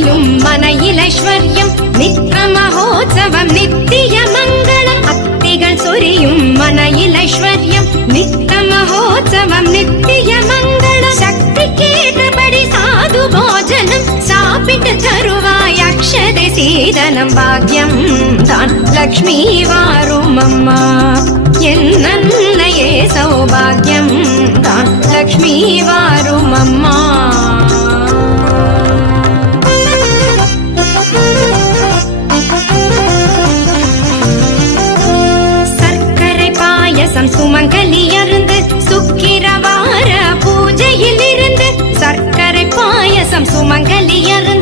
சொரியும் மனையில் ஐஸ்வர்யம் நித்த மகோத்சவம் நித்திய மங்களம் அத்திகள் சொரியும் மனையில் ஐஸ்வர்யம் நித்த மகோத்சவம் நித்திய மங்களம் சக்தி கேட்டபடி சாது போஜனம் சாப்பிட்டு தருவாய் அக்ஷதை சீதனம் பாக்யம் தான் லக்ஷ்மி வாரும் அம்மா என்னன்னையே சௌபாகியம் தான் லக்ஷ்மி வாரும் அம்மா சர்க்கரை பாயசம் சுமங்கலியருந்து சுக்கிரவார பூஜையில் இருந்து சர்க்கரை பாயசம் சுமங்கலியருந்து